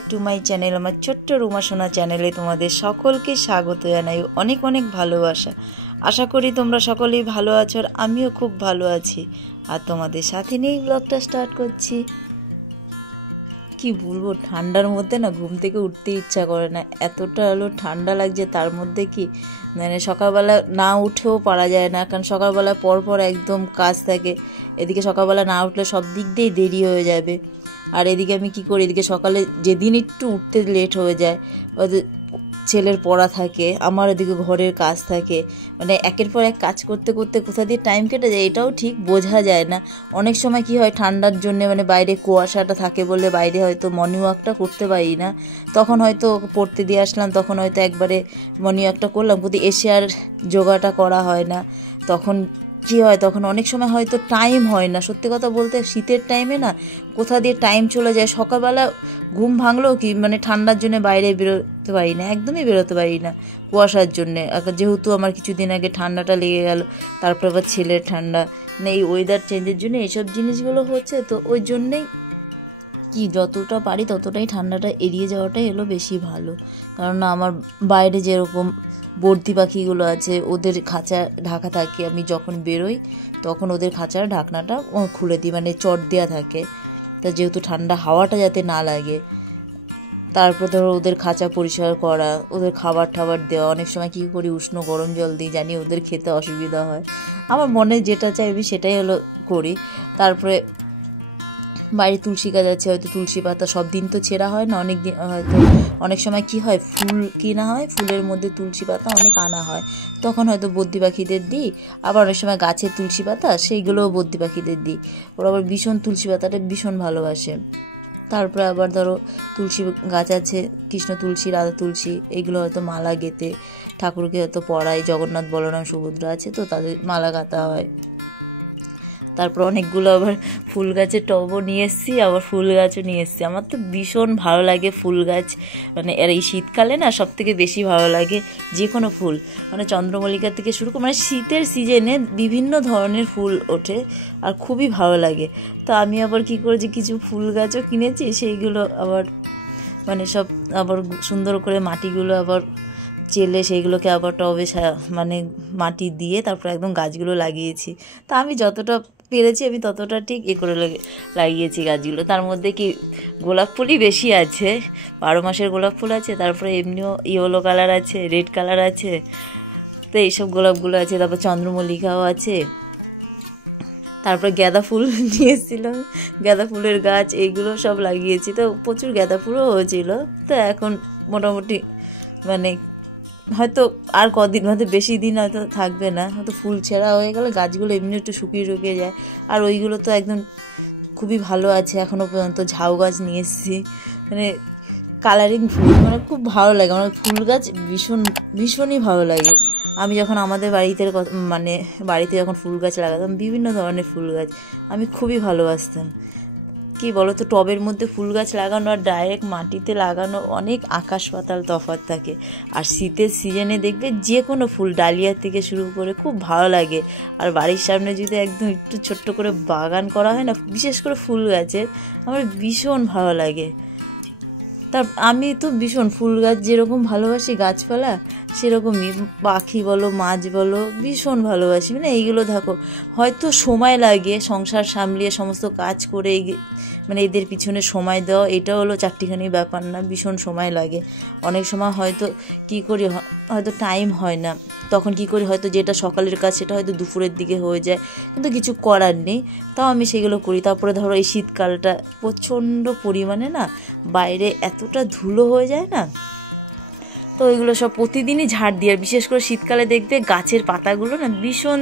Back to my channel. আমার ছোট্ট রুমা সোনা চ্যানেলে তোমাদের সকলকে স্বাগত জানাই, অনেক অনেক ভালোবাসা। আশা করি তোমরা সকলেই ভালো আছো, আর আমিও খুব ভালো আছি। আর তোমাদের সাথে নিয়েই ব্লগটা স্টার্ট করছি। কি বলবো, ঠান্ডার মধ্যে না ঘুম থেকে উঠতে ইচ্ছা করে না, এতটা ঠান্ডা লাগছে। তার মধ্যে কি মানে সকালবেলা না উঠেও পারা যায় না, কারণ সকালবেলা পরপর একদম কাজ থাকে। এদিকে সকালবেলা না উঠলে সব দিক দিয়েই দেরি হয়ে যাবে। আর এদিকে আমি কি করি, এদিকে সকালে যেদিন একটু উঠতে লেট হয়ে যায়, ওদের ছেলের পড়া থাকে, আমার এদিকে ঘরের কাজ থাকে, মানে একের পর এক কাজ করতে করতে কোথা দিয়ে টাইম কেটে যায় এটাও ঠিক বোঝা যায় না। অনেক সময় কি হয়, ঠান্ডার জন্য মানে বাইরে কুয়াশাটা থাকে বলে বাইরে হয়তো মর্নিং ওয়াকটা করতে পারি না। তখন হয়তো পড়তে দিয়ে আসলাম, তখন হয়তো একবারে মর্নিং ওয়াকটা করলাম, কিন্তু এসে আর যোগাটা করা হয় না। তখন কী হয়, তখন অনেক সময় হয়তো টাইম হয় না। সত্যি কথা বলতে শীতের টাইমে না কোথা দিয়ে টাইম চলে যায়। সকালবেলা ঘুম ভাঙলেও কি মানে ঠান্ডার জন্য বাইরে বেরোতে পারি না, একদমই বেরোতে পারি না কুয়াশার জন্যে। যেহেতু আমার কিছুদিন আগে ঠান্ডাটা লেগে গেল, তারপর আবার ছেলের ঠান্ডা, মানে এই ওয়েদার চেঞ্জের জন্য এইসব জিনিসগুলো হচ্ছে। তো ওই জন্যেই কি যতটা পারি ততটাই ঠান্ডাটা এড়িয়ে যাওয়াটাই হলো বেশি ভালো। কারণ আমার বাইরে যেরকম বর্দি পাখিগুলো আছে, ওদের খাঁচা ঢাকা থাকে, আমি যখন বেরোই তখন ওদের খাঁচার ঢাকনাটা খুলে দিই, মানে চট দেওয়া থাকে, তা যেহেতু ঠান্ডা হাওয়াটা যাতে না লাগে। তারপর ধরো ওদের খাঁচা পরিষ্কার করা, ওদের খাবার টাবার দেওয়া। অনেক সময় কী করি, উষ্ণ গরম জল দিই, জানি ওদের খেতে অসুবিধা হয়। আমার মনে যেটা চাই আমি সেটাই করি। তারপরে বাইরে তুলসী গাছ আছে, হয়তো তুলসী পাতা সব দিন তো ছেঁড়া হয় না, অনেক দিন হয়তো অনেক সময় কি হয়, ফুল কিনা হয়, ফুলের মধ্যে তুলসী পাতা অনেক আনা হয়, তখন হয়তো বদ্যি পাখিদের দিই। আবার অনেক সময় গাছের তুলসী পাতা সেগুলোও বদ্যি পাখিদের দিই। ওরা আবার ভীষণ তুলসী পাতাটা ভীষণ ভালোবাসে। তারপরে আবার ধরো তুলসী গাছ আছে, কৃষ্ণ তুলসী, রাধা তুলসী, এইগুলো হয়তো মালা গেঁথে ঠাকুরকে হয়তো পড়ায়। জগন্নাথ বলরাম সুভদ্রা আছে তো তাদের মালা গাঁথা হয়। তারপর অনেকগুলো আবার ফুল গাছের টবও নিয়ে এসেছি, আবার ফুল গাছও নিয়ে এসেছি। আমার তো ভীষণ ভালো লাগে ফুল গাছ, মানে আর এই শীতকালে না সব থেকে বেশি ভালো লাগে যে কোনো ফুল, মানে চন্দ্রমল্লিকা থেকে শুরু করে মানে শীতের সিজনে বিভিন্ন ধরনের ফুল ওঠে আর খুবই ভালো লাগে। তো আমি আবার কী করেছি, কিছু ফুল গাছও কিনেছি, সেইগুলো আবার মানে সব আবার সুন্দর করে মাটিগুলো আবার চেলে সেইগুলোকে আবার টবে মানে মাটি দিয়ে তারপর একদম গাছগুলো লাগিয়েছি। তা আমি যতটা পেরেছি আমি ততটা ঠিক করে লাগিয়েছি গাছগুলো। তার মধ্যে কি গোলাপ ফুলই বেশি আছে, 12 মাসের গোলাপ ফুল আছে, তারপরে এমনিও ইয়েলো কালার আছে, রেড কালার আছে, তো এইসব গোলাপগুলো আছে। তারপর চন্দ্রমল্লিকাও আছে। তারপরে গাঁদা ফুল নিয়ে এসেছিলাম, গাঁদা ফুলের গাছ, এইগুলো সব লাগিয়েছি। তো প্রচুর গাঁদা ফুলও হয়েছিল। তো এখন মোটামুটি মানে হয়তো আর কদিন, হয়তো বেশি দিন হয়তো থাকবে না, হয়তো ফুল ছেঁড়া হয়ে গেলে গাছগুলো এমনি একটু শুকিয়ে যায়। আর ওইগুলো তো একদম খুবই ভালো আছে এখনও পর্যন্ত। ঝাউ গাছ নিয়ে এসেছি, মানে কালারিং ফুল, মানে খুব ভালো লাগে আমার ফুল গাছ, ভীষণই ভালো লাগে। আমি যখন আমাদের মানে বাড়িতে যখন ফুল গাছ লাগাতাম, বিভিন্ন ধরনের ফুল গাছ আমি খুবই ভালোবাসতাম। কি বলো তো, টবের মধ্যে ফুল গাছ লাগানো আর ডাইরেক্ট মাটিতে লাগানো অনেক আকাশ পাতাল তফাৎ থাকে। আর শীতের সিজনে দেখবে যে কোনো ফুল, ডালিয়া থেকে শুরু করে, খুব ভালো লাগে। আর বাড়ির সামনে যদি একদম একটু ছোট্ট করে বাগান করা হয় না, বিশেষ করে ফুল গাছের, আমার ভীষণ ভালো লাগে। তা আমি তো ভীষণ ফুল গাছ যেরকম ভালোবাসি, গাছপালা সেরকমই পাখি বলো, মাছ বলো, ভীষণ ভালোবাসি। মানে এইগুলো দেখো, হয়তো সময় লাগে সংসার সামলিয়ে সমস্ত কাজ করে, মানে এদের পিছনে সময় দেওয়া, এটা হলো চারটিখানি ব্যাপার না, ভীষণ সময় লাগে। অনেক সময় হয়তো কী করি, হয়তো টাইম হয় না, তখন কী করি, হয়তো যেটা সকালের কাজ সেটা হয়তো দুপুরের দিকে হয়ে যায়, কিন্তু কিছু করার নেই, তাও আমি সেগুলো করি। তারপরে ধরো এই শীতকালটা প্রচণ্ড পরিমাণে না বাইরে এতটা ধুলো হয়ে যায় না, তো ওইগুলো সব প্রতিদিনই ঝাড় দিই। আর বিশেষ করে শীতকালে দেখবে গাছের পাতাগুলো না ভীষণ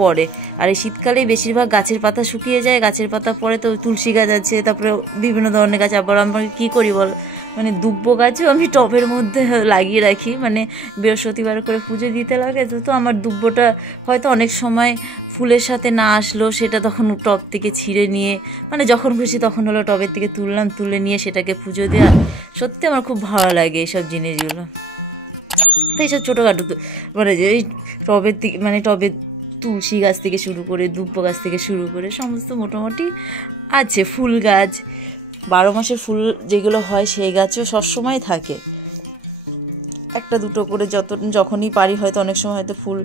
পড়ে, আর এই শীতকালেই বেশিরভাগ গাছের পাতা শুকিয়ে যায়, গাছের পাতা পড়ে। তো তুলসী গাছ আছে, তারপরে বিভিন্ন ধরনের গাছ। আবার আমরা কী করি বল, মানে দুব্বো গাছও আমি টবের মধ্যে লাগিয়ে রাখি, মানে বৃহস্পতিবার করে পুজো দিতে লাগে। তো আমার দুব্বোটা হয়তো অনেক সময় ফুলের সাথে না আসলো, সেটা তখন টব থেকে ছিঁড়ে নিয়ে, মানে যখন খুশি তখন টবের থেকে তুলে নিয়ে সেটাকে পুজো দেওয়া, সত্যি আমার খুব ভালো লাগে এইসব জিনিসগুলো। তো এইসব ছোটোখাটো মানে এই টবের থেকে, মানে টবের তুলসী গাছ থেকে শুরু করে, দুব্বো গাছ থেকে শুরু করে সমস্ত মোটামুটি আছে ফুল গাছ। 12 মাসের ফুল যেগুলো হয় সেই গাছও সবসময় থাকে, একটা দুটো করে যখনই পারি, হয়তো অনেক সময় হয়তো ফুল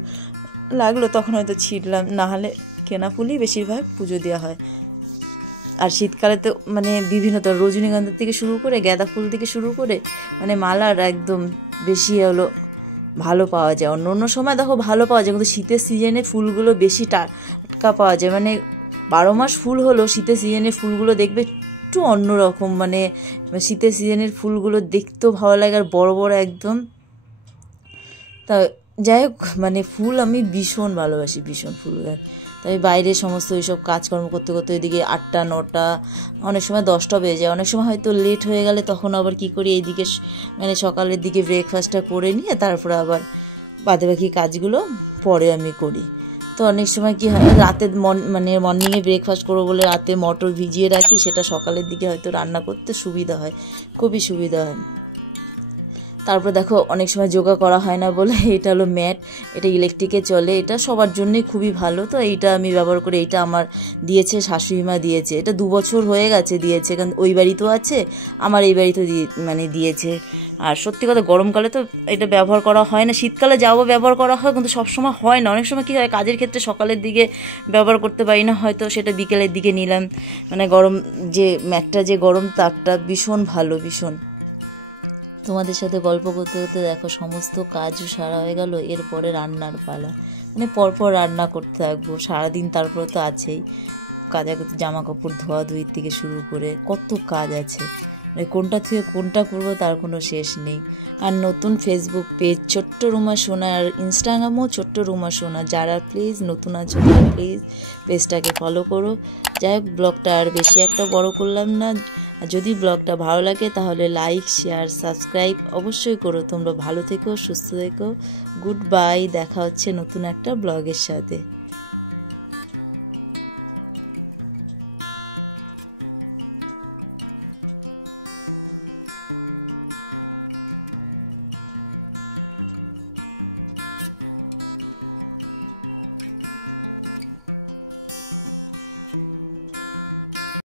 লাগলো তখন হয়তো ছিঁড়লাম, না হলে কেনা ফুলই বেশিরভাগ পুজো দেওয়া হয়। আর শীতকালে তো মানে বিভিন্ন তো রজনীগন্ধার থেকে শুরু করে গাঁদা ফুল থেকে শুরু করে মানে মালার একদম বেশি হলো ভালো পাওয়া যায়। অন্য অন্য সময় দেখো ভালো পাওয়া যায়, কিন্তু শীতের সিজনে ফুলগুলো বেশি টাটকা পাওয়া যায়। মানে 12 মাস ফুল হলো শীতের সিজনের ফুলগুলো দেখবে একটু অন্যরকম, মানে শীতের সিজনের ফুলগুলো দেখতেও ভালো লাগে আর বড় বড় একদম। তা যাই হোক, মানে ফুল আমি ভীষণ ভালোবাসি, ভীষণ ফুল গাছ। তাই বাইরে সমস্ত ওইসব কাজকর্ম করতে করতে এদিকে 8টা 9টা, অনেক সময় 10টা বেজে যায়। অনেক সময় হয়তো লেট হয়ে গেলে তখন আবার কি করি, এইদিকে মানে সকালের দিকে ব্রেকফাস্টটা করে নিয়ে তারপরে আবার বাকি কাজগুলো পরে আমি করি। তো অনেক সময় কি হয়, রাতে মানে মর্নিংয়ে ব্রেকফাস্ট করবো বলে রাতে মটর ভিজিয়ে রাখি, সেটা সকালের দিকে হয়তো রান্না করতে সুবিধা হয়, খুবই সুবিধা হয়। তারপর দেখো অনেক সময় যোগা করা হয় না বলে এটা হলো ম্যাট, এটা ইলেকট্রিকে চলে, এটা সবার জন্যই খুবই ভালো। তো এইটা আমি ব্যবহার করি, এইটা আমার দিয়েছে শাশুড়ি মা দিয়েছে, এটা 2 বছর হয়ে গেছে দিয়েছে, কারণ ওই বাড়িতেও আছে আমার এই বাড়িতেও মানে দিয়েছে। আর সত্যি কথা গরমকালে তো এটা ব্যবহার করা হয় না, শীতকালে যাবো ব্যবহার করা হয়, কিন্তু সবসময় হয় না। অনেক সময় কী হয়, কাজের ক্ষেত্রে সকালের দিকে ব্যবহার করতে পারি না, হয়তো সেটা বিকেলের দিকে নিলাম। মানে গরম যে ম্যাটটা, যে গরম তাপটা ভীষণ ভালো, ভীষণ। তোমাদের সাথে গল্প করতে করতে দেখো সমস্ত কাজও সারা হয়ে গেল। এরপরে রান্নার পালা, মানে পরপর রান্না করতে থাকবো সারাদিন। তারপর তো আছেই জামা কাপড় ধোয়াধুয়ির থেকে শুরু করে কত কাজ আছে, মানে কোনটা থেকে কোনটা করবো তার কোনো শেষ নেই। আর নতুন ফেসবুক পেজ ছোট্ট রুমা সোনা, আর ইনস্টাগ্রামও ছোট্ট রুমা সোনা, যারা প্লিজ নতুন আছো তারা প্লিজ পেজটাকে ফলো করো। যাই হোক, ব্লগটা আর বেশি একটা বড় করলাম না। আর যদি ব্লগটা ভালো লাগে তাহলে লাইক শেয়ার সাবস্ক্রাইব অবশ্যই করো। তোমরা ভালো থেকো, সুস্থ থেকো, গুড বাই। দেখা হচ্ছে নতুন একটা ব্লগের সাথে।